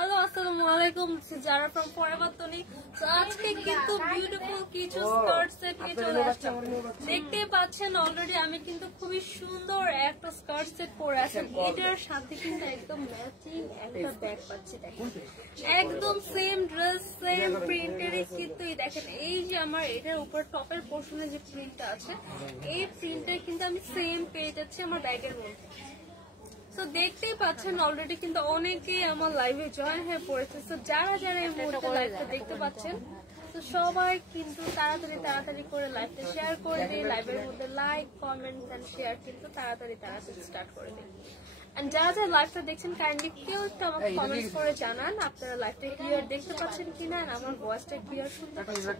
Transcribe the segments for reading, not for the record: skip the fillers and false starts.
Hello আসসালামু আলাইকুম, যারা ফ্রম ফরএভার তনি। তো আজকে কিন্তু বিউটিফুল কিছু স্কার্ট সেট নিয়ে চলে আসলাম। দেখতেই পাচ্ছেন অলরেডি আমি কিন্তু খুবই সুন্দর একটা স্কার্ট সেট পরে আছি। এটার সাথে কিন্তু একদম ম্যাচিং একটা ব্যাগ পাচ্ছি। দেখেন একদম সেম ড্রেস সেম প্রিন্টেরই কিন্তু দেখেন এই যে আমার এটার উপর টপের পোর্শনে যে প্রিন্টটা আছে এই প্রিন্টটা কিন্তু আমি সেম পেয়ে যাচ্ছি আমার ব্যাগের মধ্যে। তো দেখতেই পাচ্ছেন অলরেডি কিন্তু অনেকেই আমার লাইভে জয়েন হয়ে পড়েছে। তো যারা যারা এই মুহূর্তে লাইভটা দেখতে পাচ্ছেন তো সবাই কিন্তু তাড়াতাড়ি করে লাইভটা শেয়ার করে দিই। লাইভের মধ্যে লাইক কমেন্ট এন্ড শেয়ার কিন্তু তাড়াতাড়ি স্টার্ট করে দিন। এন্ড যারা যারা লাইভটা দেখছেন কাইন্ডলি কেউ একটু আমাকে কমেন্টস করে জানান আপনারা লাইভটা ক্লিয়ার দেখতে পাচ্ছেন কিনা, আর আমার ভয়েসটা ক্লিয়ার শুনতে পাচ্ছেন।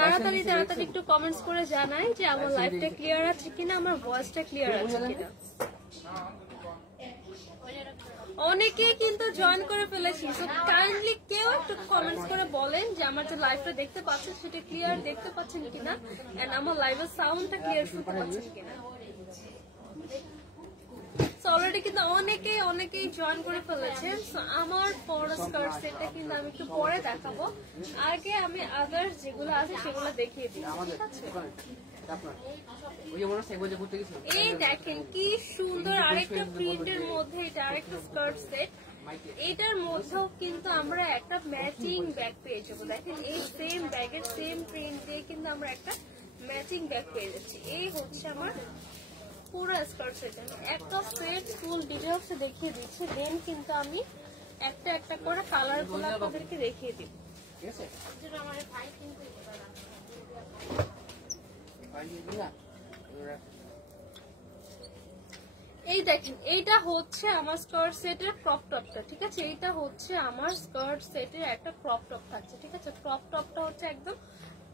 তাড়াতাড়ি একটু কমেন্টস করে জানাই যে আমার লাইভটা ক্লিয়ার আছে কিনা, আমার ভয়েসটা ক্লিয়ার আছে কিনা। অনেকেই কিন্তু জয়েন করে ফেলেছি। সো কাইন্ডলি কেউ একটু কমেন্টস করে বলেন যে আমার যে লাইভটা দেখতে পাচ্ছেন সেটা ক্লিয়ার দেখতে পাচ্ছেন কিনা, এন্ড আমার লাইভের সাউন্ডটা ক্লিয়ার শুনতে পাচ্ছেন কিনা। অলরেডি কিন্তু অনেকেই জয়েন করে ফেলেছে। আমার পরা স্কার্ট সেটটা কিন্তু আমি একটু পরে দেখাবো, আগে আমি আদার্স যেগুলো আছে সেগুলো দেখিয়ে দিই। ঠিক আছে, এই দেখেন কি সুন্দর আরেকটা প্রিন্টের মধ্যে এটা আরেকটা স্কার্ট সেট। এটার মধ্যেও কিন্তু আমরা একটা ম্যাচিং ব্যাগ পেয়ে যাবো। দেখেন এই সেম ব্যাগের সেম প্রিন্ট দিয়ে কিন্তু আমরা একটা ম্যাচিং ব্যাগ পেয়ে যাচ্ছি। এই হচ্ছে আমার পুরো স্কার্ট সেট। একটা সেট ফুল ডিটেইলস দেখিয়ে দিচ্ছি, দেন কিন্তু আমি একটা একটা করে কালার গুলো আপনাদেরকে দেখিয়ে দিব। ঠিক আছে, আমার ভাই কিন্তু এই দেখেন এইটা হচ্ছে আমার স্কার্ট সেটের ক্রপ টপটা। ঠিক আছে, এইটা হচ্ছে আমার স্কার্ট সেটের একটা ক্রপ টপ থাকছে। ঠিক আছে, ক্রপ টপটা হচ্ছে একদম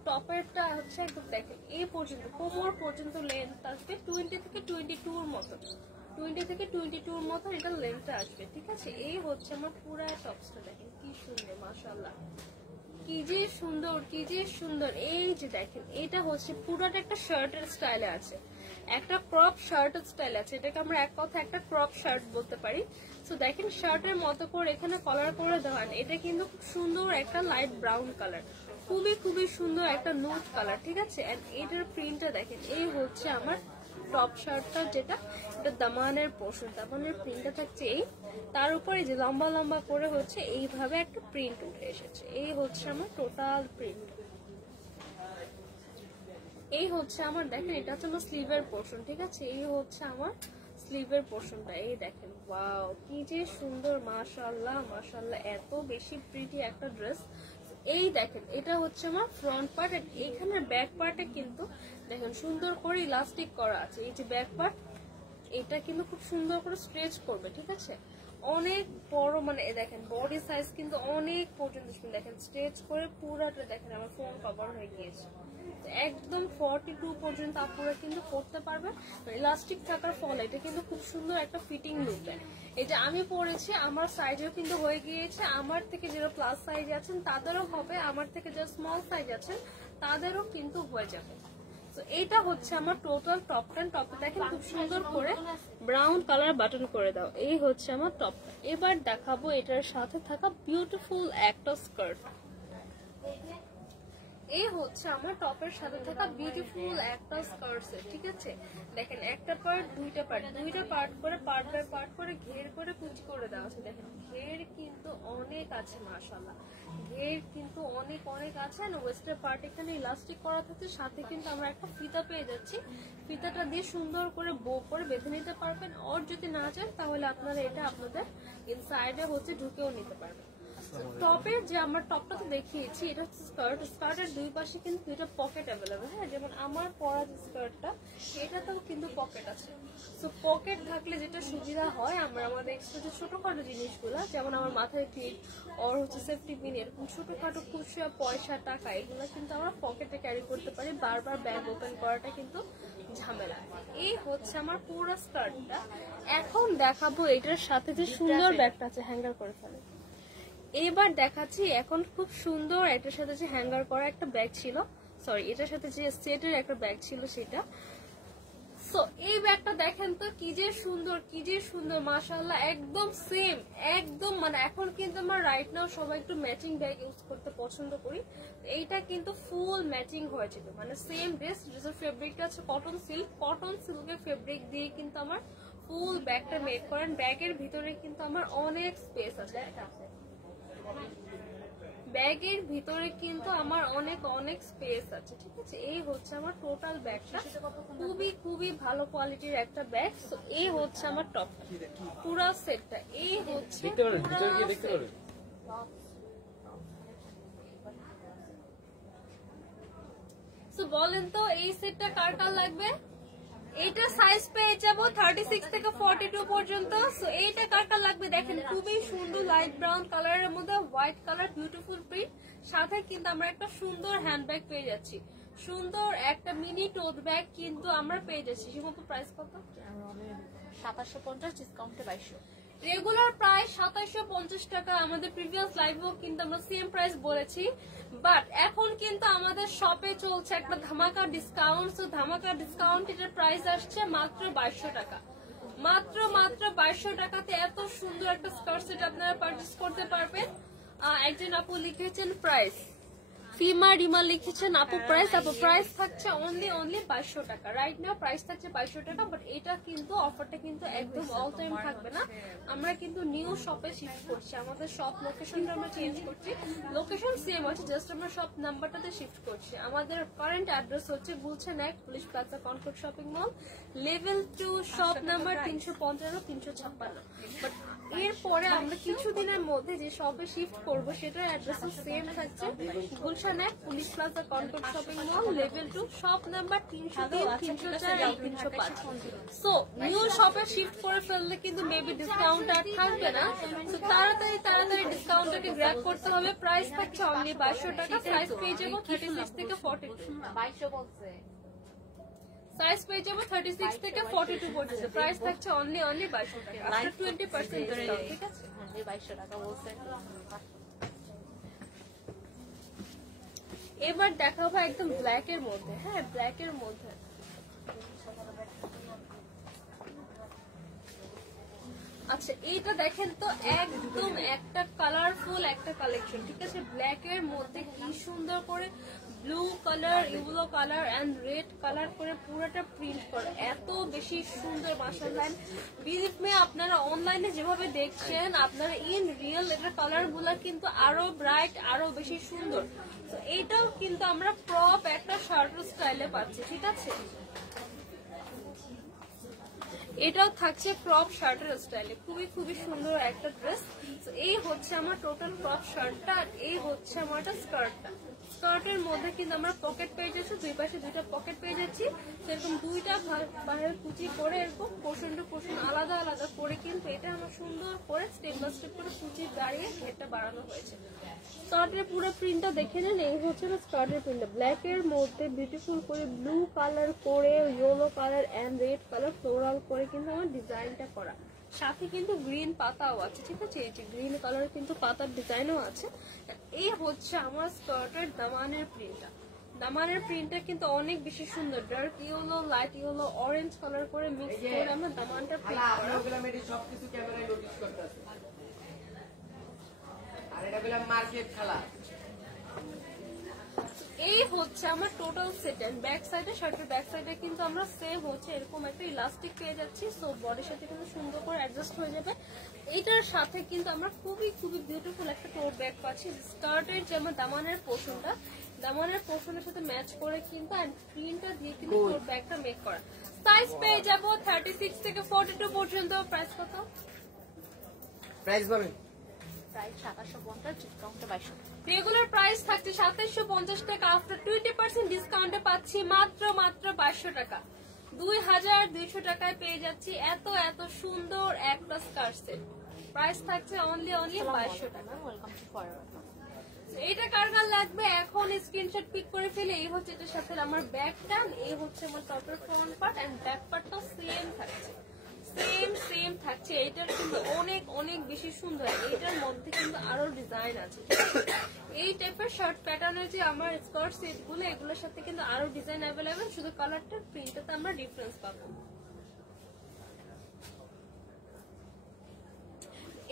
টপেরটা হচ্ছে একদম দেখেন এই পর্যন্ত কোমর পর্যন্ত লেন্থ আসবে 20 থেকে 22 এর মতো, 20 থেকে 22 এর মতো এটা লেন্থটা আসবে। ঠিক আছে, এই হচ্ছে আমার পুরো টপসটা। দেখেন কি সুন্দর, মাশাআল্লাহ কি যে সুন্দর। এই যে দেখেন এটা হচ্ছে পুরোটা একটা শার্টের স্টাইলে আছে, একটা ক্রপ শার্টের স্টাইল আছে। এটাকে আমরা এক কথা একটা ক্রপ শার্ট বলতে পারি। তো দেখেন শার্টের মতো করে এখানে কলার করে দেওয়া, এটা কিন্তু খুব সুন্দর একটা লাইট ব্রাউন কালার, খুবই সুন্দর একটা নুড কালার। ঠিক আছে, এন্ড এটার প্রিন্টটা দেখেন এই হচ্ছে আমার টপ শার্টটা, যেটা এটা দামানের পোর্শন, দামানের প্রিন্টটা থাকছে এই, তার উপরে যে লম্বা করে হচ্ছে এইভাবে একটা প্রিন্ট উঠে এসেছে। এই হচ্ছে আমার টোটাল প্রিন্ট। এই হচ্ছে আমার দেখেন এটা হচ্ছে আমার স্লিভের পোর্শন। ঠিক আছে, এই হচ্ছে আমার স্লিভের পোর্শনটা। এই দেখেন ওয়াও কি যে সুন্দর, মাশাআল্লাহ এত বেশি প্রিটি একটা ড্রেস। এই দেখেন এটা হচ্ছে আমার ফ্রন্ট পার্ট, এইখানে ব্যাক পার্টে কিন্তু দেখেন সুন্দর করে ইলাস্টিক করা আছে। এই যে ব্যাক পার্ট এটা কিন্তু খুব সুন্দর করে স্ট্রেচ করবে। ঠিক আছে, অনেক বড়, মানে দেখেন বডি সাইজ কিন্তু অনেক পর্যন্ত দেখেন স্ট্রেচ করে পুরাটা দেখেন আমার ফোন কভার হয়ে গিয়েছে একদম 42 পর্যন্ত আপনারা কিন্তু করতে পারবেন। ইলাস্টিক থাকার ফলে এটা কিন্তু খুব সুন্দর একটা ফিটিং লুক দেয়। এই যে আমি পরেছি আমার সাইজেও কিন্তু হয়ে গিয়েছে, আমার থেকে যারা প্লাস সাইজ আছেন তাদেরও হবে, আমার থেকে যারা স্মল সাইজ আছেন তাদেরও কিন্তু হয়ে যাবে। তো এইটা হচ্ছে আমার টোটাল টপটা। টপটা দেখেন খুব সুন্দর করে ব্রাউন কালার বাটন করে দাও। এই হচ্ছে আমার টপটা। এবার দেখাবো এটার সাথে থাকা বিউটিফুল একটা স্কার্ট। এই হচ্ছে আমার টপের সাথে থাকা বিউটিফুল একটা স্কার্ট সেট। ঠিক আছে, দেখেন একটা পার্ট দুইটা পার্ট করে পার্ট বাই পার্ট করে ঘের করে কুচি করে দেওয়া আছে। দেখেন ঘের কিন্তু অনেক আছে, মাশাআল্লাহ ঘের কিন্তু অনেক আছে। আর ওয়েস্টের পার্ট এখানে ইলাস্টিক করা থাকছে, সাথে কিন্তু আমরা একটা ফিতা পেয়ে যাচ্ছি। ফিতাটা দিয়ে সুন্দর করে বো করে বেঁধে নিতে পারবেন, আর যদি না চান তাহলে আপনারা এটা আপনাদের ইনসাইডে হচ্ছে ঢুকেও নিতে পারবেন। টপের যে আমার টপটা তো দেখিয়েছি, এটা হচ্ছে স্কার্ট। স্কার্টের দুই পাশে কিন্তু দুইটা পকেট অ্যাভেলেবেল। হ্যাঁ, যেমন আমার পরা যে স্কার্টটা এটাতেও কিন্তু পকেট আছে। তো পকেট থাকলে যেটা সুবিধা হয়, আমরা আমাদের এক্সট্রা যে ছোটখাটো জিনিসগুলো যেমন আমার মাথায় ক্লিপ আর হচ্ছে সেফটি পিন এরকম ছোটখাটো খুচরা পয়সা টাকা এগুলো কিন্তু আমরা পকেটে ক্যারি করতে পারি, বারবার ব্যাগ ওপেন করাটা কিন্তু ঝামেলা। এই হচ্ছে আমার পুরো স্কার্টটা। এখন দেখাবো এটার সাথে যে সুন্দর ব্যাগটা আছে, হ্যাঙ্গার করে ফেলে। এবার দেখাচ্ছি এখন খুব সুন্দর এটার সাথে যে হ্যাঙ্গার করা একটা ব্যাগ ছিল, সরি এটার সাথে যে সেটের একটা ব্যাগ ছিল সেটা। সো এই ব্যাগটা দেখেন তো কি যে সুন্দর মাশাআল্লাহ, একদম সেম, একদম মানে এখন কিন্তু আমরা রাইট নাও সবাই একটু ম্যাচিং ব্যাগ ইউজ করতে পছন্দ করি। এইটা কিন্তু ফুল ম্যাচিং হয়েছিল, মানে সেম ড্রেসের ফেব্রিকটা আছে কটন সিল্কের ফেব্রিক দিয়ে কিন্তু আমার ফুল ব্যাগটা মেড করেন। ব্যাগের ভিতরে কিন্তু আমার অনেক স্পেস আছে, ব্যাগের ভিতরে কিন্তু আমার অনেক স্পেস আছে, ঠিক আছে। এই হচ্ছে আমার টোটাল ব্যাগটা, খুবই ভালো কোয়ালিটির একটা ব্যাগ। তো এই হচ্ছে আমার টপ পুরো সেটটা, এই হচ্ছে তো বলেন তো এই সেটটা কার কার লাগবে? এইটা সাইজ পেয়ে যাবো 36 থেকে 42 পর্যন্ত। সো এইটা কার কার লাগবে দেখেন, খুবই সুন্দর লাইট ব্রাউন কালারের মধ্যে হোয়াইট কালার বিউটিফুল প্রিন্ট, সাথে কিন্তু আমরা একটা সুন্দর হ্যান্ডব্যাগ পেয়ে যাচ্ছি, সুন্দর একটা মিনি টোট ব্যাগ কিন্তু আমরা পেয়ে যাচ্ছি। সীমান্ত প্রাইস কত? 2750, ডিসকাউন্টে 2200। রেগুলার প্রাইস 2750 টাকা। আমাদের প্রিভিয়াস লাইভেও কিন্তু আমরা সেম প্রাইস বলেছি, বাট এখন কিন্তু আমাদের শপে চলছে একটা ধামাকা ডিসকাউন্ট। তো ধামাকা ডিসকাউন্ট এটার প্রাইস আসছে মাত্র 2200 টাকা। মাত্র 2200 টাকাতে এত সুন্দর একটা স্কার্ট সেট আপনারা পারচেজ করতে পারবেন। একজন আপু লিখেছেন প্রাইস, ফিমা রিমা লিখেছেন আপু প্রাইস থাকছে অনলি 2200 টাকা। রাইট নাও প্রাইস থাকছে 2200 টাকা, বাট এটা কিন্তু অফারটা কিন্তু একদম অল টাইম থাকবে না। আমরা কিন্তু নিউ শপে শিফট করছি, আমাদের শপ লোকেশনটা আমরা চেঞ্জ করছি, লোকেশন সেম আছে, জাস্ট আমরা শপ নাম্বারটাতে শিফট করছি। আমাদের কারেন্ট অ্যাড্রেস হচ্ছে Gulshan 1 police plaza Concord shopping mall, level 2, shop number 315 356। But এরপরে আমরা কিছুদিনের মধ্যে যে শপে শিফট করব সেটার অ্যাড্রেসও সেম থাকছে, Gulshan 1 police plaza Concord shopping mall, level 2, shop number 303 304 305। So new শপে শিফট করে ফেললে কিন্তু মেবি ডিসকাউন্ট আর থাকবে না। তো তাড়াতাড়ি ডিসকাউন্টটাকে গ্র্যাব করতে হবে। প্রাইস থাকছে অনলি 2200 টাকা। সাইজ পেয়ে যাবো 36 থেকে 42, 2200 বলছে। সাইজ পেয়ে যাবো 36 থেকে 42 পর্যন্ত। প্রাইস থাকছে অনলি 2200 টাকা আফটার 20% ডিসকাউন্ট, ঠিক আছে। 2200 টাকা বলছে। এবার দেখাবো একদম ব্ল্যাক এর মধ্যে, হ্যাঁ ব্ল্যাক এর মধ্যে। আচ্ছা এইটা দেখেন তো, একদম একটা কালারফুল একটা কালেকশন, ঠিক আছে। ব্ল্যাক এর মধ্যে কি সুন্দর করে blue colour, yellow colour and red colour করে পুরোটা প্রিন্ট করা, এত বেশি সুন্দর মাশাআল্লাহ। বিলিভ মি, আপনারা অনলাইনে যেভাবে দেখছেন আপনারা ইন রিয়েল এটার কালার গুলা কিন্তু আরো ব্রাইট, আরো বেশি সুন্দর। তো এইটাও কিন্তু আমরা প্রপ একটা শার্ট স্টাইলে পাচ্ছি, ঠিক আছে। এটাও থাকছে ক্রপ শার্টের স্টাইলে, খুবই সুন্দর একটা ড্রেস। এই হচ্ছে আমার টোটাল ক্রপ শার্টটা, আর এই হচ্ছে আমার স্কার্টটা। স্কার্টের মধ্যে কিন্তু আমরা পকেট পেয়ে যাচ্ছি, দুই পাশে দুইটা পকেট পেয়ে যাচ্ছি, সেরকম দুইটা বাইরের কুচি করে এরকম পোর্শন টু পোর্শন আলাদা আলাদা করে কিন্তু এটা আমার সুন্দর করে স্টেপ বাই স্টেপ করে কুচি দাঁড়িয়ে ঘেরটা বাড়ানো হয়েছে। স্কার্টের পুরো প্রিন্টটা দেখে নেন, এই হচ্ছে না স্কার্টের প্রিন্টটা, ব্ল্যাক এর মধ্যে বিউটিফুল করে ব্লু কালার করে yellow colour and red colour floral করে কিন্তু আমার ডিজাইনটা করা, সাথে কিন্তু গ্রিন পাতাও আছে, ঠিক আছে। এই যে গ্রিন কালার কিন্তু পাতার ডিজাইনও আছে। এই হচ্ছে আমার স্কার্টের দামানের প্রিন্টটা, দামানের প্রিন্টটা কিন্তু অনেক বেশি সুন্দর, dark yellow, light yellow, orange colour করে মিক্স করে আমরা দামানটা প্রিন্ট করা। সবকিছু ক্যামেরায় নোটিস করতেছে, আর এটা বলে মার্কেট খেলা। এই হচ্ছে আমার টোটাল সেট। এন্ড ব্যাক সাইডে, শার্টের ব্যাক সাইডে কিন্তু আমরা সেম হচ্ছে এরকম একটা ইলাস্টিক পেয়ে যাচ্ছি, সো বডির সাথে কিন্তু সুন্দর করে অ্যাডজাস্ট হয়ে যাবে। এইটার সাথে কিন্তু আমরা খুবই বিউটিফুল একটা টোট ব্যাগ পাচ্ছি। স্কার্টের যে আমার দামানের পোর্শনটা, দামানের পোর্শনের সাথে ম্যাচ করে কিন্তু এন্ড প্রিন্টটা দিয়ে কিন্তু টোট ব্যাগটা মেক করা। সাইজ পেয়ে যাবো 36 থেকে 42 পর্যন্ত। প্রাইস কত? প্রাইস বলেন। প্রাইস 2750, ডিসকাউন্টে 2200। রেগুলার প্রাইস থাকছে 2750 টাকা, আফটার 20% ডিসকাউন্টে পাচ্ছি মাত্র 2200 টাকা। 2200 টাকায় পেয়ে যাচ্ছি এত সুন্দর একটা স্কার্ট সেট। প্রাইস থাকছে অনলি 2200 টাকা। Welcome to forward. এইটা কার কার লাগবে এখন স্ক্রিনশট পিক করে ফেলে। এই হচ্ছে এটার সাথে আমার ব্যাকটা, এই হচ্ছে আমার টপের ফ্রন্ট পার্ট এন্ড ব্যাক পার্টটাও সেম থাকছে, সেম থাকছে। এটার কিন্তু অনেক অনেক বেশি সুন্দর। এটার মধ্যে কিন্তু আরো ডিজাইন আছে। এই টাইপের শার্ট প্যাটার্নের যে আমার স্কার্ট সেট গুলো, এগুলোর সাথে কিন্তু আরো ডিজাইন অ্যাভেলেবেল, শুধু কালারটার প্রিন্টটাতে আমরা ডিফারেন্স পাবো।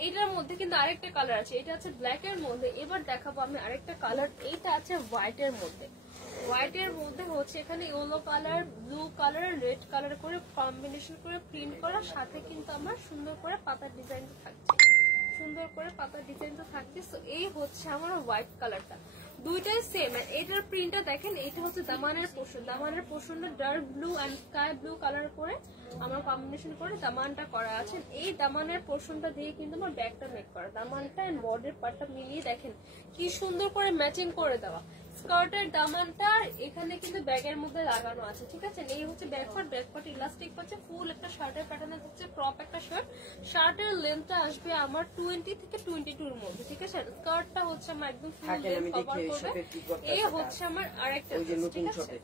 এটার মধ্যে কিন্তু আরেকটা কালার আছে, এটা আছে ব্ল্যাক এর মধ্যে। এবার দেখাবো আমি আরেকটা কালার, এইটা আছে হোয়াইট এর মধ্যে। হোয়াইট এর মধ্যে হচ্ছে এখানে yellow colour, blue colour, red colour করে কম্বিনেশন করে প্রিন্ট করা, সাথে কিন্তু আমার সুন্দর করে পাতার ডিজাইন থাকছে, সুন্দর করে পাতার ডিজাইন তো থাকছে। সো এই হচ্ছে আমার হোয়াইট কালারটা, দুইটাই সেম। এটার প্রিন্টটা দেখেন, এটা হচ্ছে দামানের পোর্শন, দামানের পোর্শনটা dark blue and sky blue colour করে আমার কম্বিনেশন করে দামানটা করা আছে। এই দামানের পোর্শনটা দিয়ে কিন্তু আমার ব্যাগটা মেক করা, দামানটা এন্ড বডির পার্টটা মিলিয়ে দেখেন কি সুন্দর করে ম্যাচিং করে দেওয়া। স্কার্টের দামানটা এখানে কিন্তু ব্যাগের মধ্যে লাগানো আছে, ঠিক আছে। এই হচ্ছে back part, back part elastic পাচ্ছে, ফুল একটা শার্টের প্যাটার্নে হচ্ছে ক্রপ একটা শার্ট। শার্টের লেন্থটা আসবে আমার 20 থেকে 22 এর মধ্যে, ঠিক আছে। স্কার্টটা হচ্ছে আমার একদম ফুল লেন্থ কভার করবে। এই হচ্ছে আমার আরেকটা, ঠিক আছে।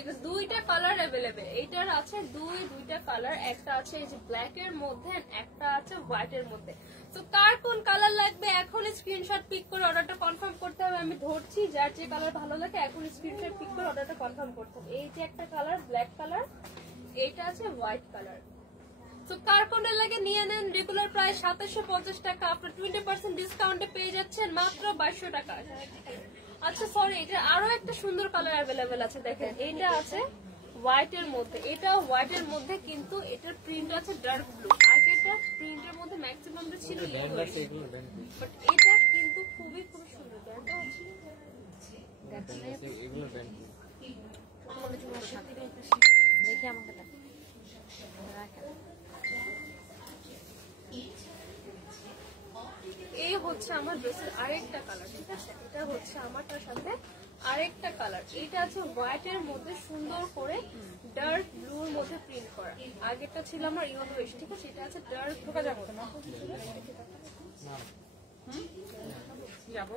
এটা দুইটা কালার অ্যাভেলেবেল, এইটার আছে দুইটা কালার, একটা আছে এই যে ব্ল্যাক এর মধ্যে, একটা আছে হোয়াইট এর মধ্যে। তো কার কোন কালার লাগবে এখন স্ক্রিনশট পিক করে অর্ডারটা কনফার্ম করতে হবে। আমি ধরছি, যার যে কালার ভালো লাগে এখন স্ক্রিনশট পিক করে অর্ডারটা কনফার্ম করতে হবে। এই যে একটা কালার ব্ল্যাক কালার, এইটা আছে হোয়াইট কালার। তো কার কোনটা লাগে নিয়ে নেন। রেগুলার প্রাইস 2750 টাকা, আপনার 20% ডিসকাউন্টে পেয়ে যাচ্ছেন মাত্র 2200 টাকা। আচ্ছা সরি, এটা আরো একটা সুন্দর কালার অ্যাভেলেবেল আছে, দেখেন এইটা আছে হোয়াইট এর মধ্যে, এটা হোয়াইট এর মধ্যে কিন্তু এটার প্রিন্ট আছে ডার্ক ব্লু। আগেটা প্রিন্টের মধ্যে ম্যাক্সিমাম ছিল বাট এটা কিন্তু খুবই খুবই সুন্দর। ব্যান্ডটা হচ্ছে দেখি আমাকে এই হচ্ছে আমার ড্রেসের আরেকটা কালার, ঠিক আছে। এটা হচ্ছে আমারটার সাথে আরেকটা কালার, এটা আছে হোয়াইট এর মধ্যে সুন্দর করে ডার্ক ব্লুর মধ্যে প্রিন্ট করা। আগেরটা ছিল আমার ইয়েলোইশ, ঠিক আছে। এটা আছে ডার্ক, ঢোকা যাবে না যাবো।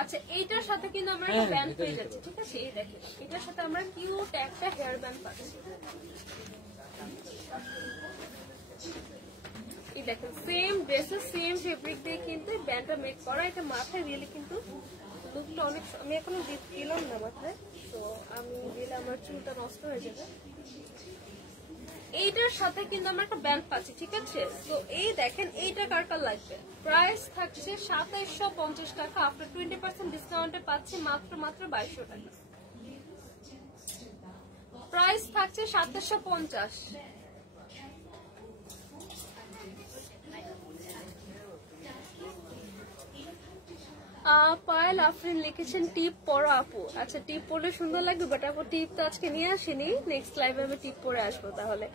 আচ্ছা এইটার সাথে কিন্তু আমরা একটা ব্যান্ড পেয়ে যাচ্ছি, ঠিক আছে। এই দেখেন এটার সাথে আমরা কিউট একটা হেয়ার ব্যান্ড পাচ্ছি। এই দেখেন সেম ড্রেসের সেম ফেব্রিক দিয়ে কিন্তু ব্যান্ডটা মেক করা। এটা মাথায় রিয়েলি কিন্তু লুকটা অনেক, আমি এখনো দিলাম না মাথায়, তো আমি দিলে আমার চুলটা নষ্ট হয়ে যাবে। এইটার সাথে কিন্তু আমরা একটা ব্যান্ড পাচ্ছি, ঠিক আছে। তো এই দেখেন এইটা কার কার লাগবে। প্রাইস থাকছে 2750 টাকা, আফটার 20% ডিসকাউন্টে পাচ্ছি মাত্র 2200 টাকা। প্রাইস থাকছে 2750। পায়েল আফরিন লিখেছেন টিপ পরো আপু। আচ্ছা টিপ পরলে সুন্দর লাগবে, বাট আপু টিপ তো আজকে নিয়ে আসিনি, নেক্সট লাইভে আমি টিপ পরে আসবো। তাহলে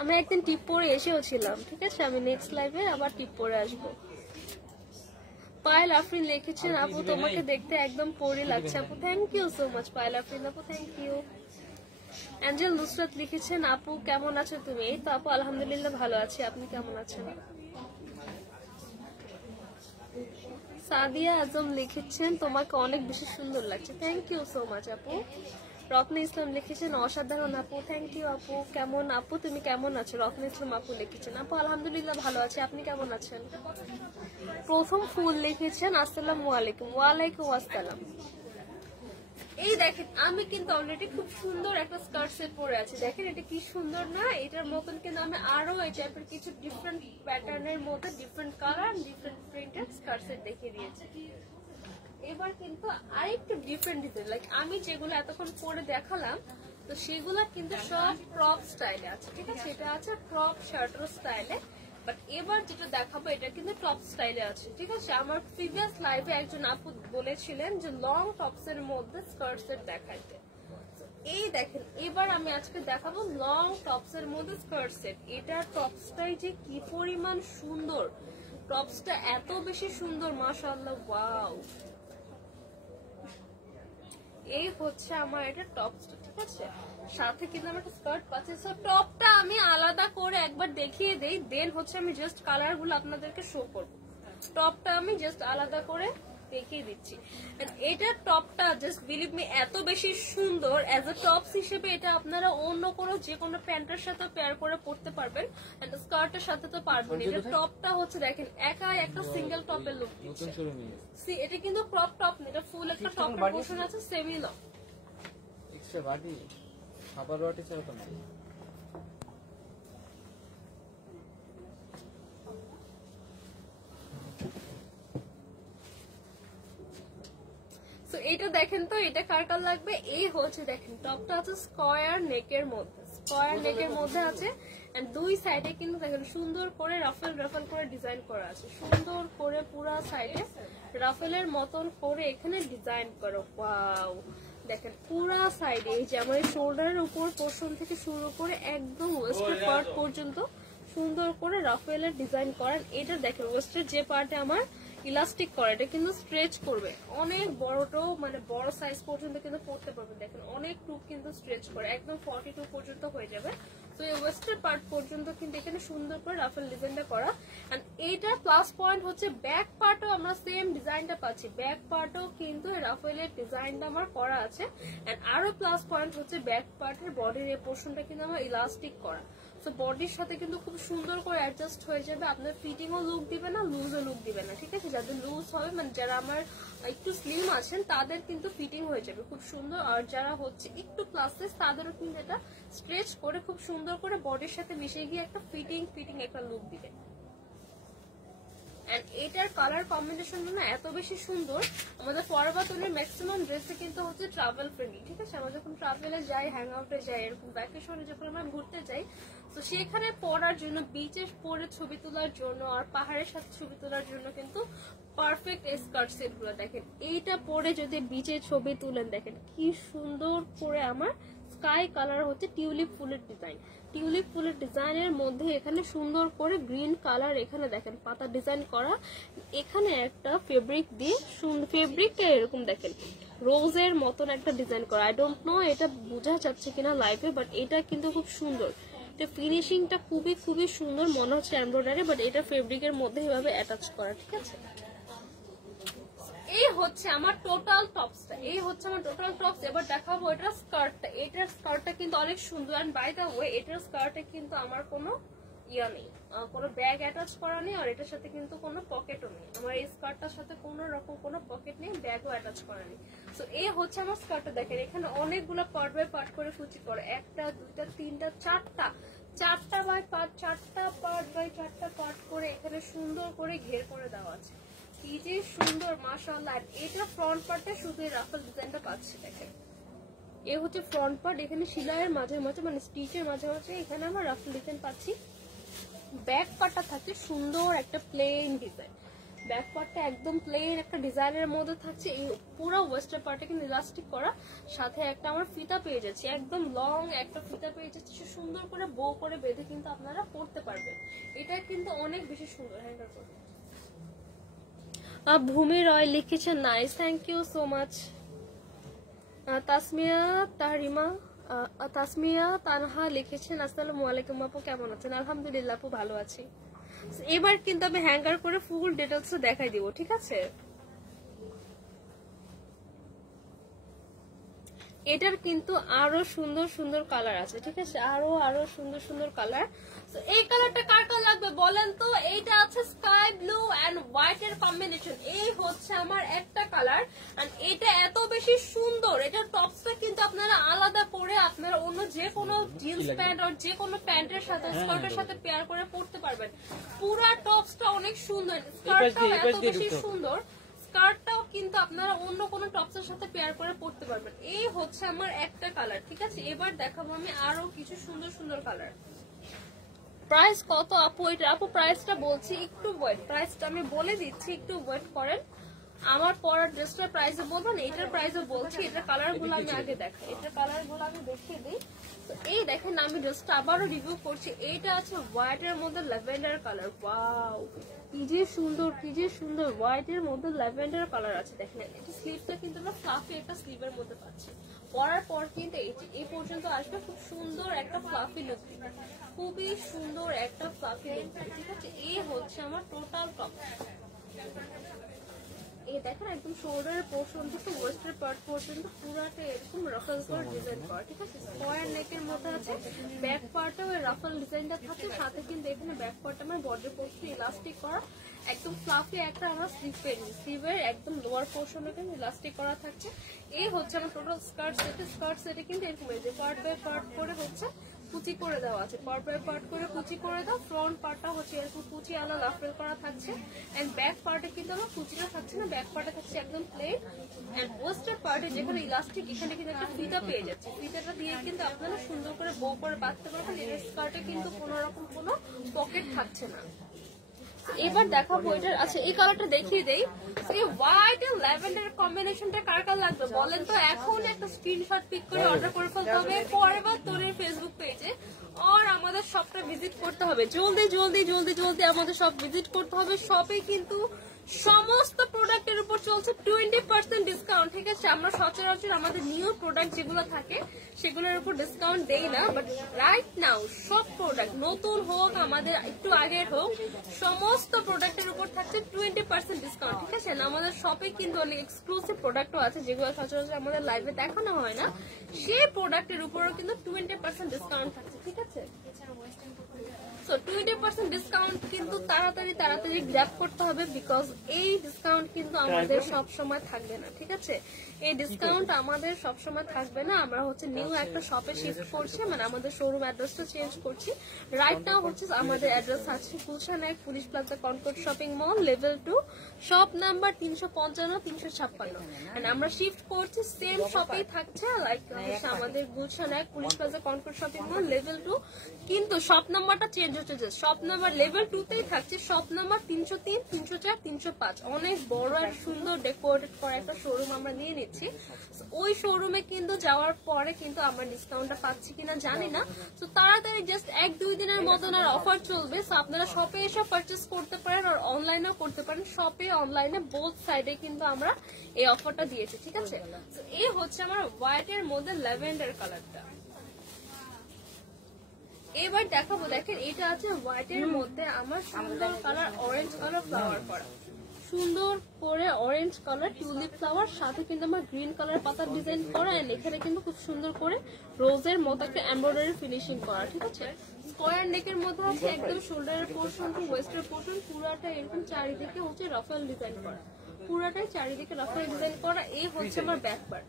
আমি একদিন টিপ পরে এসেও ছিলাম, ঠিক আছে। আমি নেক্সট লাইভে আবার টিপ পরে আসবো। পায়েল আফরিন লিখেছেন আপু তোমাকে দেখতে একদম পরি লাগছে আপু। Thank you so much Payel Afrin আপু, থ্যাংক ইউ। অ্যাঞ্জেল নুসরাত লিখেছেন আপু কেমন আছো তুমি। এই তো আপু আলহামদুলিল্লাহ ভালো আছি, আপনি কেমন আছেন। সাদিয়া আজম লিখেছেন তোমাকে অনেক বেশি সুন্দর লাগছে, থ্যাংক ইউ সো মাচ আপু। রত্ন ইসলাম লিখেছেন অসাধারণ আপু, থ্যাংক ইউ আপু। কেমন আপু তুমি কেমন আছো। রত্ন ইসলাম আপু লিখেছেন আপু আলহামদুলিল্লাহ ভালো আছি, আপনি কেমন আছেন। প্রথম ফুল লিখেছেন আসসালামু আলাইকুম। ওয়ালাইকুম আসসালাম। এই দেখেন আমি কিন্তু অলরেডি খুব সুন্দর একটা স্কার্ট সেট পরে আছি, দেখেন এটা কি সুন্দর না। এটার মতন কিন্তু আমি আরো এই টাইপের কিছু ডিফারেন্ট প্যাটার্নের মধ্যে different colour different printed skirt set দেখিয়ে দিয়েছি। এবার কিন্তু আরেকটু ডিফারেন্ট ডিজাইন, লাইক আমি যেগুলো এতক্ষণ পরে দেখালাম তো সেগুলো কিন্তু সব ক্রপ স্টাইলে আছে, ঠিক আছে। এটা আছে ক্রপ শার্টের স্টাইলে, বাট এবার যেটা দেখাবো এটা কিন্তু টপ স্টাইলে আছে, ঠিক আছে। আমার প্রিভিয়াস লাইভে একজন আপু বলেছিলেন যে লং টপস এর মধ্যে স্কার্ট সেট দেখাইতে। এই দেখেন এবার আমি আজকে দেখাবো লং টপস এর মধ্যে স্কার্ট সেট। এটা টপসটাই যে কি পরিমাণ সুন্দর, টপসটা এত বেশি সুন্দর মাশাআল্লাহ, ওয়াও। এই হচ্ছে আমার এটা টপসটা, ঠিক আছে। সাথে কিন্তু আমার একটা স্কার্ট পাচ্ছি। সো টপটা আমি আলাদা করে একবার দেখিয়ে দেই, দেন হচ্ছে আমি জাস্ট কালার গুলো আপনাদেরকে শো করব। টপটা আমি জাস্ট আলাদা করে দেখিয়ে দিচ্ছি। এটা টপটা জাস্ট বিলিভ মি এত বেশি সুন্দর, অ্যাজ এ টপস হিসেবে এটা আপনারা অন্য কোনো যে কোনো প্যান্টের সাথে পেয়ার করে পরতে পারবেন, এন্ড স্কার্টের সাথে তো পারবেন। এটা টপটা হচ্ছে দেখেন একাই একটা সিঙ্গেল টপের লুক দিচ্ছে। এটা কিন্তু ক্রপ টপ না, এটা ফুল একটা টপের পোর্শন আছে, সেমি লং। এক্সট্রা বাটি খাবার বাটি ছাড়া তো নাই। সো এটা দেখেন তো, এটা কার কার লাগবে? এই হচ্ছে দেখেন টপটা আছে স্কয়ার নেকের মধ্যে, স্কয়ার নেকের মধ্যে আছে, এন্ড দুই সাইডে কিন্তু দেখেন সুন্দর করে রাফেল রাফেল করে ডিজাইন করা আছে, সুন্দর করে পুরো সাইডে রাফেলের মতন করে এখানে ডিজাইন করা। ওয়াও, দেখেন পুরা সাইডে এই যে আমার শোল্ডারের উপর পোর্শন থেকে শুরু করে একদম ওয়েস্টের পার্ট পর্যন্ত সুন্দর করে রাফেলের ডিজাইন করেন। এটা দেখেন ওয়েস্টের যে পার্টে আমার ইলাস্টিক করে, এটা কিন্তু স্ট্রেচ করবে, অনেক বড়টাও মানে বড় সাইজ পর্যন্ত কিন্তু পড়তে পারবেন। দেখেন অনেক টুক কিন্তু স্ট্রেচ করে একদম 42 পর্যন্ত হয়ে যাবে। তো এই ওয়েস্টের পার্ট পর্যন্ত কিন্তু এখানে সুন্দর করে রাফেল ডিজাইনটা করা। এন্ড এইটার প্লাস পয়েন্ট হচ্ছে ব্যাক পার্টও আমরা সেম ডিজাইনটা পাচ্ছি, ব্যাক পার্টও কিন্তু রাফেলের ডিজাইনটা আমার করা আছে। এন্ড আরো প্লাস পয়েন্ট হচ্ছে ব্যাক পার্টের বডির এই পোর্শনটা কিন্তু আমার ইলাস্টিক করা, তো বডির সাথে কিন্তু খুব সুন্দর করে অ্যাডজাস্ট হয়ে যাবে। আপনার ফিটিংও লুক দিবে না, লুজও লুক দিবে না, ঠিক আছে? যাদের লুজ হবে মানে যারা আমার একটু স্লিম আছেন তাদের কিন্তু ফিটিং হয়ে যাবে খুব সুন্দর, আর যারা হচ্ছে একটু প্লাস সাইজ তাদেরও কিন্তু এটা স্ট্রেচ করে খুব সুন্দর করে বডির সাথে মিশে গিয়ে একটা ফিটিং একটা লুক দিবে। এন্ড এটার কালার কম্বিনেশন না এত বেশি সুন্দর, আমাদের পরবর্তীতে ম্যাক্সিমাম ড্রেসে কিন্তু হচ্ছে ট্রাভেল ফ্রেন্ডলি, ঠিক আছে? আমরা যখন ট্রাভেলে যাই, হ্যাং আউটে যাই, এরকম ভ্যাকেশনে যখন আমরা ঘুরতে যাই, তো সেখানে পরার জন্য, বিচে পরে ছবি তোলার জন্য আর পাহাড়ের সাথে ছবি তোলার জন্য কিন্তু পারফেক্ট স্কার্ট সেট গুলো। দেখেন এইটা পরে যদি বিচে ছবি তুলেন, দেখেন কি সুন্দর করে আমার স্কাই কালার হচ্ছে টিউলিপ ফুলের ডিজাইন, টিউলিপ ফুলের ডিজাইনের মধ্যে এখানে সুন্দর করে গ্রিন কালার, এখানে দেখেন পাতা ডিজাইন করা, এখানে একটা ফেব্রিক দিয়ে ফেব্রিকটা এরকম দেখেন রোজের মতন একটা ডিজাইন করা। আই ডোন্ট নো এটা বোঝা যাচ্ছে কিনা লাইভে, বাট এটা কিন্তু খুব সুন্দর, এটা ফিনিশিংটা খুবই খুবই সুন্দর, মনে হচ্ছে এমব্রয়ডারি, বাট এটা ফেব্রিকের মধ্যে এভাবে অ্যাটাচ করা, ঠিক আছে? এই হচ্ছে আমার টোটাল টপসটা, এই হচ্ছে আমার টোটাল টপস। এবার দেখাবো এটার স্কার্টটা। এটার স্কার্টটা কিন্তু অনেক সুন্দর, এন্ড বাই দ্য ওয়ে এটার স্কার্টে কিন্তু আমার কোনো ইয়া নেই, কোনো ব্যাগ অ্যাটাচ করা নেই, আর এটার সাথে কিন্তু কোনো পকেটও নেই। আমার এই স্কার্টটার সাথে কোনো রকম কোনো পকেট নেই, ব্যাগও অ্যাটাচ করা নেই। সো এই হচ্ছে আমার স্কার্টটা। দেখেন এখানে অনেকগুলো পার্ট বাই পার্ট করে কুচি করে, একটা দুইটা তিনটা চারটা বাই পার্ট, চারটা পার্ট বাই চারটা পার্ট করে এখানে সুন্দর করে ঘের করে দেওয়া আছে, কি যে সুন্দর মাশাআল্লাহ। এটা ফ্রন্ট পার্টে শুধু রাফেল ডিজাইনটা পাচ্ছি, দেখেন এই হচ্ছে ফ্রন্ট পার্ট, এখানে সেলাইয়ের মাঝে মাঝে মানে স্টিচের মাঝে মাঝে এখানে আমার রাফেল ডিজাইন পাচ্ছি। ব্যাক পার্টটা থাকছে সুন্দর একটা প্লেন ডিজাইন, ব্যাক পার্টটা একদম প্লেন একটা ডিজাইনের মধ্যে থাকছে। এই পুরো ওয়েস্টার্ন পার্টে কিন্তু ইলাস্টিক করা, সাথে একটা আমার ফিতা পেয়ে যাচ্ছে, একদম লং একটা ফিতা পেয়ে যাচ্ছে, সুন্দর করে বো করে বেঁধে কিন্তু আপনারা পরতে পারবেন। এটা কিন্তু অনেক বেশি সুন্দর। হ্যান্ডার করে ভূমি রয় লিখেছেন nice, thank you so much. Tasmia Tahrima Tasmia Tanha লিখেছেন আসসালামু আলাইকুম আপু, কেমন আছেন? আলহামদুলিল্লাহ আপু ভালো আছি। এবার কিন্তু আমি হ্যাঙ্গার করে ফুল ডিটেলস দেখাই দিব, ঠিক আছে? এটার কিন্তু আরো সুন্দর সুন্দর কালার আছে, ঠিক আছে? আরো সুন্দর সুন্দর কালার। তো এই কালারটা কার কার লাগবে বলেন তো? এইটা আছে স্কাই ব্লু এন্ড হোয়াইট এর কম্বিনেশন, এই হচ্ছে আমার একটা কালার। এন্ড এটা এত বেশি সুন্দর, এটা টপসটা কিন্তু আপনারা আলাদা করে আপনারা অন্য যে কোনো জিন্স প্যান্ট আর যে কোনো প্যান্টের সাথে স্কার্টের সাথে পেয়ার করে পরতে পারবেন। পুরা টপসটা অনেক সুন্দর, স্কার্টটাও এত বেশি সুন্দর, স্কার্টটাও কিন্তু আপনারা অন্য কোনো টপসের সাথে পেয়ার করে পরতে পারবেন। এই হচ্ছে আমার একটা কালার, ঠিক আছে? এবার দেখাবো আমি আরো কিছু সুন্দর সুন্দর কালার। প্রাইস কত আপু? এটা আপু প্রাইসটা বলছি, একটু ওয়েট, প্রাইসটা আমি বলে দিচ্ছি, একটু ওয়েট করেন। আমার পরার ড্রেসটার প্রাইসও বলবো না, এটার প্রাইসও বলছি। এটার কালার গুলো আমি আগে দেখাই, এটার কালার গুলো আমি দেখিয়ে দিই। তো এই দেখেন আমি ড্রেসটা আবারও রিভিউ করছি। এইটা আছে হোয়াইট এর মধ্যে ল্যাভেন্ডার কালার, ওয়াও কি যে সুন্দর, কি যে সুন্দর, হোয়াইট এর মধ্যে ল্যাভেন্ডার কালার আছে। দেখেন এটা স্লিভটা কিন্তু আমরা ফ্লাফি একটা স্লিভের মধ্যে পাচ্ছি, পরার পর কিন্তু এই পর্যন্ত আসবে, খুব সুন্দর একটা ফ্লাফি লুক দিবে, খুবই সুন্দর একটা ফ্লাফি লুক দিবে, ঠিক আছে? এই হচ্ছে আমার টোটাল টপ। এই দেখেন একদম শোল্ডারের পোর্শন থেকে ওয়েস্টের পার্ট পর্যন্ত পুরাটা এরকম রাফল করে ডিজাইন করা, ঠিক আছে। স্কয়ার নেকের মধ্যে আছে, ব্যাক পার্টেও ওই রাফল ডিজাইনটা থাকে, সাথে কিন্তু এখানে ব্যাক পার্টে আমার বর্ডার পোর্শন ইলাস্টিক করা, একদম ফ্লাফি একটা আমার স্লিভের একদম লোয়ার পোর্শনে কিন্তু ইলাস্টিক করা থাকছে। এই হচ্ছে আমার টোটাল স্কার্ট সেটে কিন্তু এরকম যে পার্ট বাই পার্ট করে হচ্ছে কুচি করে দেওয়া আছে, পার্ট বাই পার্ট করে কুচি করে দাও। ফ্রন্ট পার্টটা হচ্ছে এরকম কুচি আলা লাফেল করা থাকছে, এন্ড ব্যাক পার্টে কিন্তু আমার কুচিটা থাকছে না, ব্যাক পার্টে থাকছে একদম প্লেন। এন্ড ওয়েস্টার পার্টে যেখানে ইলাস্টিক, এখানে কিন্তু একটা ফিতা পেয়ে যাচ্ছে, ফিতাটা দিয়ে কিন্তু আপনারা সুন্দর করে বো করে বাঁধতে পারবেন। এর স্কার্টে কিন্তু কোনো রকম কোনো পকেট থাকছে না। এবার দেখাবো এটার, আচ্ছা এই কালারটা দেখিয়ে দেই। এই হোয়াইট এন্ড ল্যাভেন্ডার কম্বিনেশনটা কার কার লাগবে বলেন তো? এখন একটা স্ক্রিনশট পিক করে অর্ডার করে ফেলতে হবে ফরএভার তোরের ফেসবুক পেজে, আর আমাদের শপটা ভিজিট করতে হবে। জলদি জলদি জলদি জলদি আমাদের শপ ভিজিট করতে হবে। শপে কিন্তু সমস্ত প্রোডাক্টের উপর চলছে 20% ডিসকাউন্ট, ঠিক আছে। আমরা সচরাচর আমাদের নিউ প্রোডাক্ট যেগুলো থাকে সেগুলোর উপর ডিসকাউন্ট দেই না, বাট রাইট নাও সব প্রোডাক্ট নতুন হোক আমাদের একটু আগের হোক, সমস্ত প্রোডাক্টের উপর থাকছে 20% ডিসকাউন্ট, ঠিক আছে। আমাদের শপে কিন্তু অনেক এক্সক্লুসিভ প্রোডাক্টও আছে যেগুলো সচরাচর আমাদের লাইভে দেখানো হয় না, সেই প্রোডাক্টের উপরও কিন্তু 20% ডিসকাউন্ট থাকছে, ঠিক আছে। সো 20% ডিসকাউন্ট কিন্তু তাড়াতাড়ি তাড়াতাড়ি গ্র্যাব করতে হবে, বিকজ এই ডিসকাউন্ট কিন্তু আমাদের সব সময় থাকবে না, ঠিক আছে। এই ডিসকাউন্ট আমাদের সব সময় থাকবে না। আমরা হচ্ছে নিউ একটা শপে শিফট করছি, মানে আমাদের শোরুম অ্যাড্রেসটা চেঞ্জ করছি। রাইট নাও হচ্ছে আমাদের অ্যাড্রেস আছে Gulshan 1 police plaza Concord shopping mall level 2 shop number 355 356। And আমরা শিফট করছি সেম শপেই থাকছে, লাইক আমাদের Gulshan 1 police plaza Concord shopping mall level 2, কিন্তু শপ নাম্বারটা চেঞ্জ হচ্ছে। শপ নাম্বার লেভেল 2 তেই থাকছে, শপ নাম্বার 303 304 305। অনেক বড় আর সুন্দর ডেকোরেটেড করা একটা শোরুম আমরা নিয়ে নিচ্ছি। ওই শোরুমে কিন্তু যাওয়ার পরে কিন্তু আমরা ডিসকাউন্টটা পাচ্ছি কিনা জানি না। তো তাড়াতাড়ি জাস্ট 1-2 দিনের মতন আর অফার চলবে, সো আপনারা শপে এসে পারচেস করতে পারেন আর অনলাইনেও করতে পারেন। শপে অনলাইনে বোথ সাইডে কিন্তু আমরা এই অফারটা দিয়েছি, ঠিক আছে। তো এই হচ্ছে আমার হোয়াইট এর মধ্যে ল্যাভেন্ডার কালারটা। এবার দেখাবো, দেখেন এটা আছে হোয়াইট এর মধ্যে আমার সুন্দর কালার অরেঞ্জ কালার ফ্লাওয়ার করা, সুন্দর করে অরেঞ্জ কালার টিউলিপ ফ্লাওয়ার, সাথে কিন্তু আমার গ্রিন কালার পাতার ডিজাইন করা, এন্ড এখানে কিন্তু খুব সুন্দর করে রোজের মতো একটা এমব্রয়ডারি ফিনিশিং করা, ঠিক আছে। স্কয়ার নেকের মধ্যে আছে একদম শোল্ডারের পোর্শন টু ওয়েস্টের পোর্শন পুরাটা এরকম চারিদিকে হচ্ছে রাফেল ডিজাইন করা, পুরাটাই চারিদিকে রাফেল ডিজাইন করা। এই হচ্ছে আমার ব্যাক পার্ট,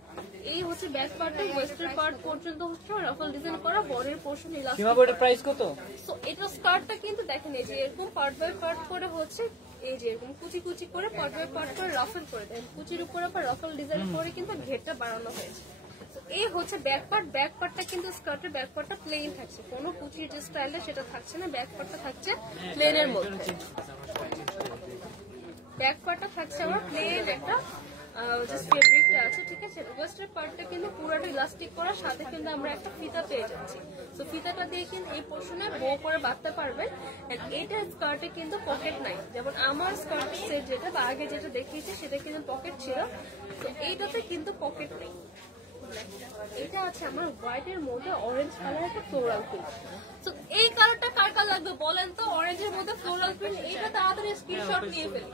এই হচ্ছে ব্যাক পার্টে ওয়েস্টার্ন পার্ট পর্যন্ত হচ্ছে রাফেল ডিজাইন করা, বডির পোর্শন ইলাস্টিক। সীমাবটের প্রাইস কত? সো এটা স্কার্টটা কিন্তু দেখেন এই যে এরকম পার্ট বাই পার্ট করে হচ্ছে, এই যে এরকম কুচি কুচি করে পার্ট বাই পার্ট করে রাফেল করে দেন, কুচির উপরে আবার রাফেল ডিজাইন করে কিন্তু ঘেরটা বাড়ানো হয়েছে। এই হচ্ছে ব্যাক পার্ট, ব্যাক পার্টটা কিন্তু স্কার্টের ব্যাক পার্টটা প্লেন থাকছে, কোনো কুচির যে স্টাইলে সেটা থাকছে না, ব্যাক পার্টটা থাকছে প্লেনের মধ্যে। ব্যাক পার্টটা থাকছে আমার প্লেন একটা ফেব্রিকটা আছে, ঠিক আছে। ওয়েস্টার পার্টটা কিন্তু পুরোটা ইলাস্টিক করা, সাথে কিন্তু আমরা একটা ফিতা পেয়ে যাচ্ছি। তো ফিতাটা দিয়ে কিন্তু এই পোর্শনে বো করে বাঁধতে পারবেন। এটা স্কার্টে কিন্তু পকেট নাই, যেমন আমার স্কার্টের সেট যেটা বা আগে যেটা দেখিয়েছি সেটা কিন্তু পকেট ছিল, তো এইটাতে কিন্তু পকেট নেই। এটা আছে আমার হোয়াইট এর মধ্যে অরেঞ্জ কালার একটা ফ্লোরাল প্রিন্ট। তো এই কালারটা কার কার লাগবে বলেন তো? অরেঞ্জের মধ্যে ফ্লোরাল প্রিন্ট, এটা তাড়াতাড়ি স্ক্রিনশট নিয়ে ফেলি,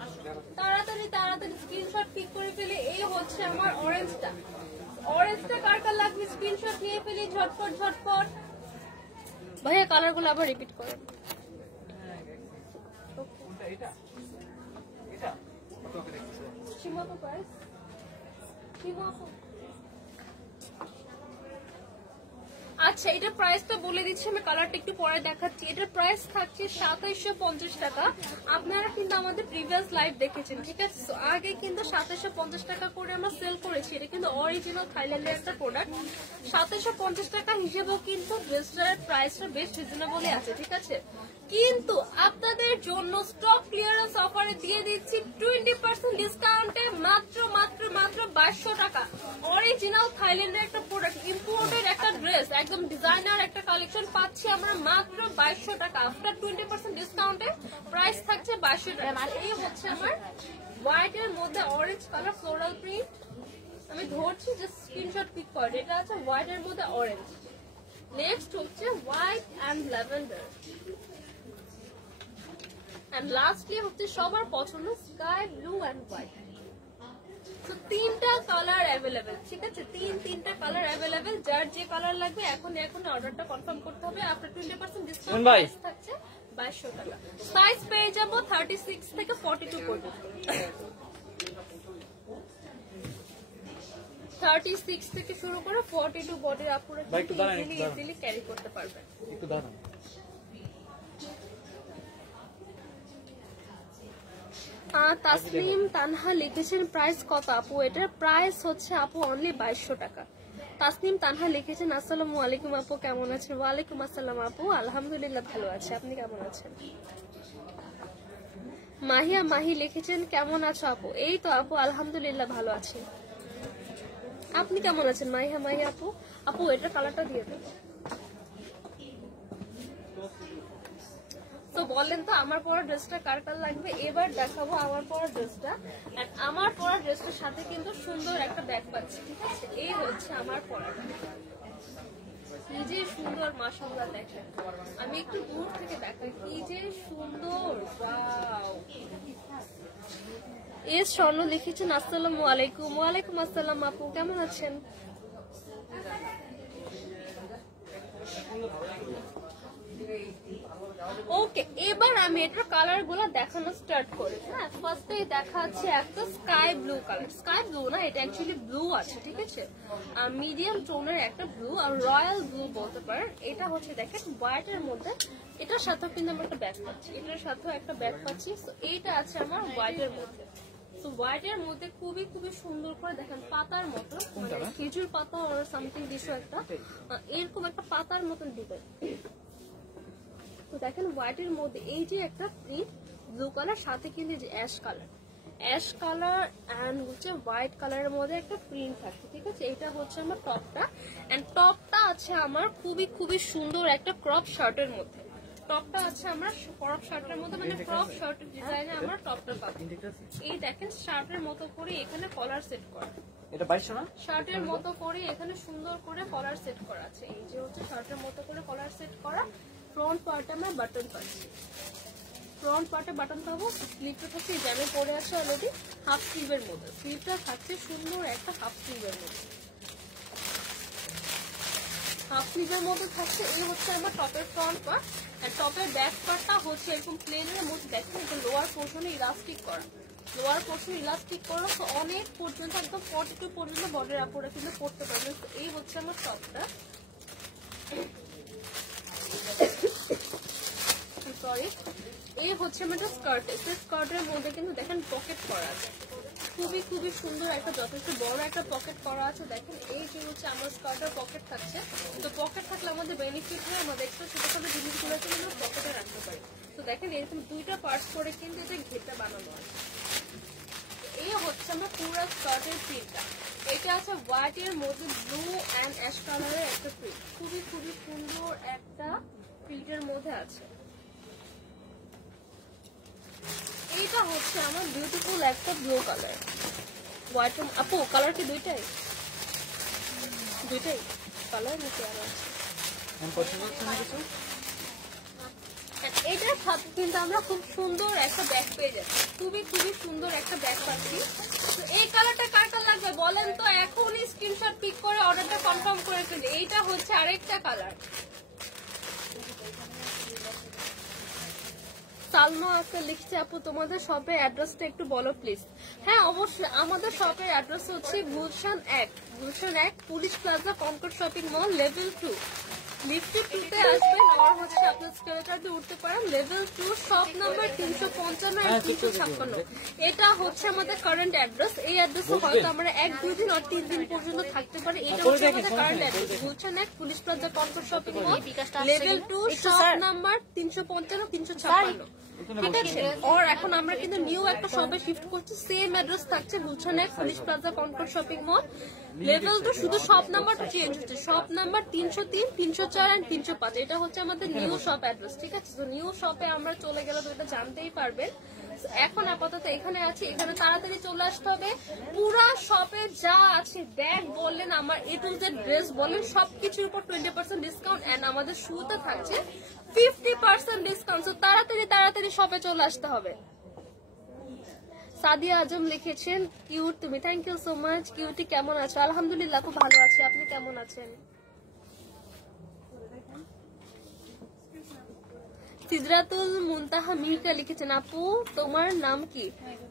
তাড়াতাড়ি তাড়াতাড়ি স্ক্রিনশট পিক করে ফেলি। এই হচ্ছে আমার অরেঞ্জটা, অরেঞ্জটা কার কার লাগবে স্ক্রিনশট নিয়ে ফেলি ঝটপট ঝটপট। ভাইয়া কালারগুলো আবার রিপিট করেন। সীমা প্রাইস, সীমা আচ্ছা এটার প্রাইসটা বলে দিচ্ছি, আমি কালারটা একটু পরে দেখাচ্ছি। এটার প্রাইস থাকছে 2750 টাকা। আপনারা কিন্তু আমাদের প্রিভিয়াস লাইভ দেখেছেন, ঠিক আছে। তো আগে কিন্তু 2750 টাকা করে আমরা সেল করেছি, এটা কিন্তু অরিজিনাল থাইল্যান্ডের একটা প্রোডাক্ট। 2750 টাকা হিসেবেও কিন্তু ড্রেসটার প্রাইসটা বেশ রিজনেবলই আছে, ঠিক আছে। কিন্তু আপনাদের জন্য স্টক ক্লিয়ারেন্স অফারে দিয়ে দিচ্ছি 20% ডিসকাউন্টে মাত্র মাত্র মাত্র 2200 টাকা। অরিজিনাল থাইল্যান্ডের একটা প্রোডাক্ট, ইম্পোর্টেড একটা ড্রেস, একদম ডিজাইনার একটা কালেকশন পাচ্ছি আমরা মাত্র 2200 টাকা। আফটার 20% ডিসকাউন্টে প্রাইস থাকছে 2200 টাকা। এই হচ্ছে আমার হোয়াইট এর মধ্যে অরেঞ্জ কালার ফ্লোরাল প্রিন্ট, আমি ধরছি জাস্ট স্ক্রিনশট পিক করে। এটা আছে হোয়াইট এর মধ্যে অরেঞ্জ। নেক্সট হচ্ছে white and lavender, and lastly হচ্ছে সবার পছন্দ স্কাই ব্লু এন্ড হোয়াইট। তো তিনটা কালার অ্যাভেলেবেল, ঠিক আছে? তিনটা কালার অ্যাভেলেবেল। যার যে কালার লাগবে এখন অর্ডারটা কনফার্ম করতে হবে। আপনার 20% ডিসকাউন্ট থাকছে 2200 টাকা। সাইজ পেয়ে যাবো 36 থেকে 42 পর্যন্ত। 36 থেকে শুরু করে 42 বডির আপুরা ইজিলি ক্যারি করতে পারবেন। একটু দাঁড়ান। তাসলিম তানহা লিখেছেন প্রাইস কত আপু? এটার প্রাইস হচ্ছে আপু অনলি 2200 টাকা। তাসলিম তানহা লিখেছেন আসসালামু আলাইকুম আপু, কেমন আছেন? ওয়ালাইকুম আসসালাম আপু, আলহামদুলিল্লাহ ভালো আছে, আপনি কেমন আছেন? মাহিয়া মাহি লিখেছেন কেমন আছো আপু? এই তো আপু আলহামদুলিল্লাহ ভালো আছি, আপনি কেমন আছেন? মাহিয়া মাহি আপু, আপু এটার কালারটা দিয়ে দেবো। তো বলেন তো আমার পরা ড্রেসটা কার কার লাগবে? এবার দেখাবো আমার পরা ড্রেসটা। আর আমার পরা ড্রেসটার সাথে কিন্তু সুন্দর একটা ব্যাগ পাচ্ছি, ঠিক আছে? এই হচ্ছে আমার পরাটা, কি যে সুন্দর মাশাআল্লাহ। দেখেন আমি একটু দূর থেকে দেখাই, কি যে সুন্দর। ওয়াও। এস স্বর্ণ লিখেছেন আসসালামু আলাইকুম। ওয়ালাইকুম আসসালাম আপু, কেমন আছেন? ওকে, এবার আমি এটার কালার গুলো দেখানো স্টার্ট করি। হ্যাঁ, ফার্স্টে দেখাচ্ছে একটা sky blue colour. Sky blue না, এটা অ্যাকচুয়ালি ব্লু আছে, ঠিক আছে? মিডিয়াম টোনের একটা ব্লু, আর রয়্যাল ব্লু বলতে পারেন। এটা হচ্ছে দেখেন হোয়াইটের মধ্যে, এটার সাথেও কিন্তু আমরা একটা ব্যাগ পাচ্ছি, এটার সাথেও একটা ব্যাগ পাচ্ছি। তো এইটা আছে আমার হোয়াইটের মধ্যে। তো হোয়াইটের মধ্যে খুবই সুন্দর করে দেখেন পাতার মতো, মানে খেজুর পাতা ওর সামথিং কিছু একটা, এরকম একটা পাতার মতন দিবেন। তো দেখেন হোয়াইটের মধ্যে এই যে একটা প্রিন্ট ব্লু কালার, সাথে কিন্তু যে অ্যাশ কালার এন্ড হচ্ছে হোয়াইট কালারের মধ্যে একটা প্রিন্ট থাকে, ঠিক আছে? এটা হচ্ছে আমার টপটা, এন্ড টপটা আছে আমার খুবই সুন্দর একটা ক্রপ শার্টের মধ্যে। টপটা আছে আমরা ক্রপ শার্টের মধ্যে, মানে ক্রপ শার্টের ডিজাইনে আমরা টপটা পাবো। এই দেখেন শার্টের মতো করে এখানে কলার সেট করা, এটা 2200 না? শার্টের মতো করে এখানে সুন্দর করে কলার সেট করা আছে। এই যে হচ্ছে শার্টের মতো করে কলার সেট করা। ফ্রন্ট পার্টে আমরা বাটন পাচ্ছি, ফ্রন্ট পার্টে বাটন পাবো। স্লিভটা থাকছে জ্যামে পরে আছে অলরেডি হাফ স্লিভের মধ্যে, স্লিভটা থাকছে সুন্দর একটা হাফ স্লিভের মধ্যে, হাফ স্লিভের মধ্যে থাকছে। এই হচ্ছে আমার টপের ফ্রন্ট পার্ট। আর টপের ব্যাক পার্টটা হচ্ছে এরকম প্লেনের মধ্যে দেখেন, এটা লোয়ার পোর্শনে ইলাস্টিক করা, লোয়ার পোর্শন ইলাস্টিক করা। তো অনেক পর্যন্ত একদম 42 পর্যন্ত বডির আপুরা কিন্তু পড়তে পারবেন। তো এই হচ্ছে আমার টপটা, সরি, এই হচ্ছে আমার স্কার্ট। স্কার্টের মধ্যে কিন্তু দেখেন পকেট করা আছে, খুবই সুন্দর একটা যথেষ্ট বড় একটা পকেট করা আছে। দেখেন এই যে হচ্ছে আমার স্কার্টের পকেট থাকছে। তো পকেট থাকলে আমাদের বেনিফিট হয়, আমাদের এক্সট্রা ছোটখাটো জিনিসগুলোকে আমরা পকেটে রাখতে পারি। তো দেখেন এরকম দুইটা পার্টস করে কিন্তু এটা ঘেরটা বানানো আছে। এই হচ্ছে আমার পুরো স্কার্টের প্রিন্টটা। এটা আছে হোয়াইটের মধ্যে ব্লু এন্ড অ্যাশ কালারের একটা প্রিন্ট, খুবই সুন্দর একটা প্রিন্টের মধ্যে আছে। এইটা হচ্ছে আমার বিউটিফুল একটা ব্লু কালার, হোয়াইট। আপু কালার কি দুইটাই কালার নিচে আর আছে। এটার সাথে কিন্তু আমরা খুব সুন্দর একটা ব্যাগ পেয়ে যাচ্ছি, খুবই সুন্দর একটা ব্যাগ পাচ্ছি। তো এই কালারটা কার লাগবে বলেন তো, এখনই স্ক্রিনশট পিক করে অর্ডারটা কনফার্ম করে ফেলি। এইটা হচ্ছে আরেকটা কালার। সালমা আক্তার লিখছে আপু তোমাদের শপের অ্যাড্রেসটা একটু বলো প্লিজ। হ্যাঁ অবশ্যই, আমাদের শপের অ্যাড্রেস হচ্ছে Gulshan 1 police plaza Concord shopping mall level 2, লিফটে 2তে আসবেন। আর হচ্ছে আপনার স্কেলেটারতে উঠতে পারেন লেভেল 2, শপ নাম্বার 355 আর 356। এটা হচ্ছে আমাদের কারেন্ট অ্যাড্রেস। এই অ্যাড্রেসে হয়তো আমরা 1-2 দিন আর 3 দিন পর্যন্ত থাকতে পারি। এটা হচ্ছে আমাদের current address, Gulshan 1 police plaza Concord shopping mall level 2, shop number 355 356, ঠিক আছে? আর এখন আমরা কিন্তু নিউ একটা শপে শিফট করছি, সেম অ্যাড্রেস থাকছে Gulshan 1 police plaza Concord shopping mall level 2, শুধু শপ নাম্বারটা চেঞ্জ হচ্ছে, শপ নাম্বার 303 304 এন্ড 305। এটা হচ্ছে আমাদের নিউ শপ অ্যাড্রেস, ঠিক আছে? তো নিউ শপে আমরা চলে গেলে তো এটা জানতেই পারবেন। এখন আপাতত এখানে আছি, এখানে তাড়াতাড়ি চলে আসতে হবে। পুরা শপে যা আছে ব্যাগ বললেন, আমার A to Z ড্রেস বলেন, সবকিছুর উপর 20% ডিসকাউন্ট, এন্ড আমাদের শুতে থাকছে 50% ডিসকাউন্ট। তো তাড়াতাড়ি শপে চলে আসতে হবে। সাদিয়া আজম লিখেছেন কিউট তুমি, thank you so much. Cutie কেমন আছো? আলহামদুলিল্লাহ খুব ভালো আছি, আপনি কেমন আছেন? সিদরাতুল মুনতাহা মিহিকা লিখেছেন আপু তোমার নাম কি?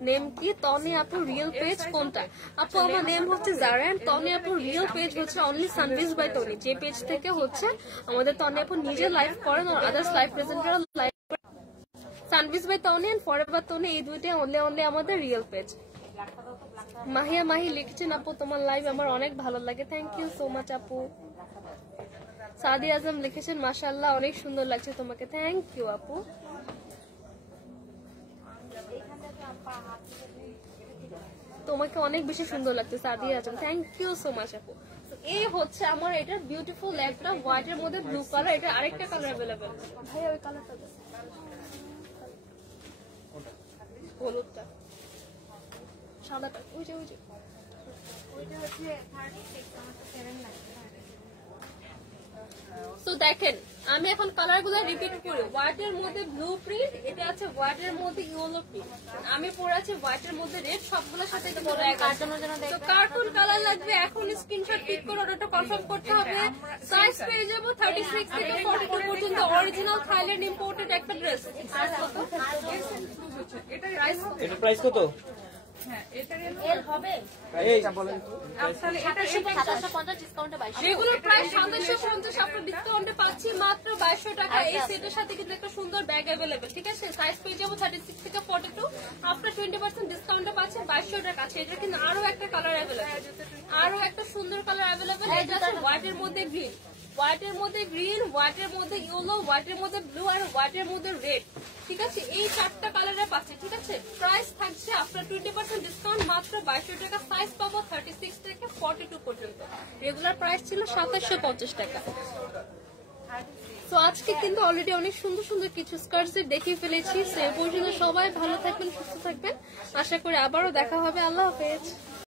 নেম কি? তনে আপু রিয়েল পেজ কোনটা? আপু আমার নেম হচ্ছে জারা, তনে আপু রিয়েল পেজ হচ্ছে অনলি সানভিজ বাই তনি, যে পেজ থেকে হচ্ছে আমাদের তনে আপু নিজে লাইভ করেন আর আদার্স লাইভ প্রেজেন্টার লাইভ করেন। সানভিজ by Toni and forever Toni, এই দুইটাই অনলি আমাদের রিয়েল পেজ। মাহিয়া মাহি লিখছেন আপু তোমার লাইভ আমার অনেক ভালো লাগে, থ্যাংক ইউ সো মাচ আপু। সাদি আজম লিখেছেন মাশাআল্লাহ অনেক সুন্দর লাগছে তোমাকে, থ্যাংক ইউ আপু। তোমাকে অনেক বেশি সুন্দর লাগছে সাদি আজম, থ্যাংক ইউ সো মাচ আপু। এই হচ্ছে আমার এটার বিউটিফুল একটা হোয়াইট এর মধ্যে ব্লু কালার, এটা আরেকটা কালার अवेलेबल। ভাই ওই কালারটা দাও, হলুদটা, সাদাটা, ওই যে ওইটা হচ্ছে 36 আমার তো 7 লাগবে। তো দেখেন আমি এখন কালার গুলো রিপিট করি। হোয়াইট এর মধ্যে ব্লু প্রিন্ট, এটা আছে হোয়াইট এর মধ্যে ইয়েলো প্রিন্ট, আমি পরে আছে হোয়াইট এর মধ্যে রেড, সবগুলোর সাথে এটা বড় এক কার্টুনের জন্য তো কার্টুন কালার লাগবে। এখন স্ক্রিনশট পিক করে অর্ডারটা কনফার্ম করতে হবে। সাইজ পেয়ে যাবো 36 থেকে 42 পর্যন্ত, অরিজিনাল থাইল্যান্ড ইম্পোর্টেড একটা ড্রেস। এটা প্রাইস কত? এল হবে এইটা বলেন তো। তাহলে এটা 750 ডিসকাউন্টে 2200। যেগুলো প্রায় 750 আপনার ডিসকাউন্টে পাচ্ছি মাত্র 2200 টাকা। এই সেটের সাথে কিন্তু একটা সুন্দর ব্যাগ अवेलेबल, ঠিক আছে? সাইজ পেয়ে যাবো 36 থেকে 42, আপনার 20% ডিসকাউন্টে পাচ্ছেন 2200 টাকা আছে। এটা কিন্তু আরো একটা কালার अवेलेबल, আরো একটা সুন্দর কালার अवेलेबल। এটা আছে হোয়াইট এর মধ্যে গ্রিন, হোয়াইট এর মধ্যে গ্রিন, হোয়াইট এর মধ্যে ইয়েলো, হোয়াইট এর মধ্যে ব্লু আর হোয়াইট এর মধ্যে রেড, ঠিক আছে? এই চারটা কালারে পাচ্ছে, ঠিক আছে? প্রাইস থাকছে আপনার 20% ডিসকাউন্ট মাত্র 2200 টাকা। সাইজ পাবো 36 থেকে 42 পর্যন্ত। রেগুলার প্রাইস ছিল 2750 টাকা। তো আজকে কিন্তু অলরেডি অনেক সুন্দর সুন্দর কিছু স্কার্টস দেখিয়ে ফেলেছি। সে পর্যন্ত সবাই ভালো থাকবেন, সুস্থ থাকবেন, আশা করি আবারও দেখা হবে। আল্লাহ হাফেজ।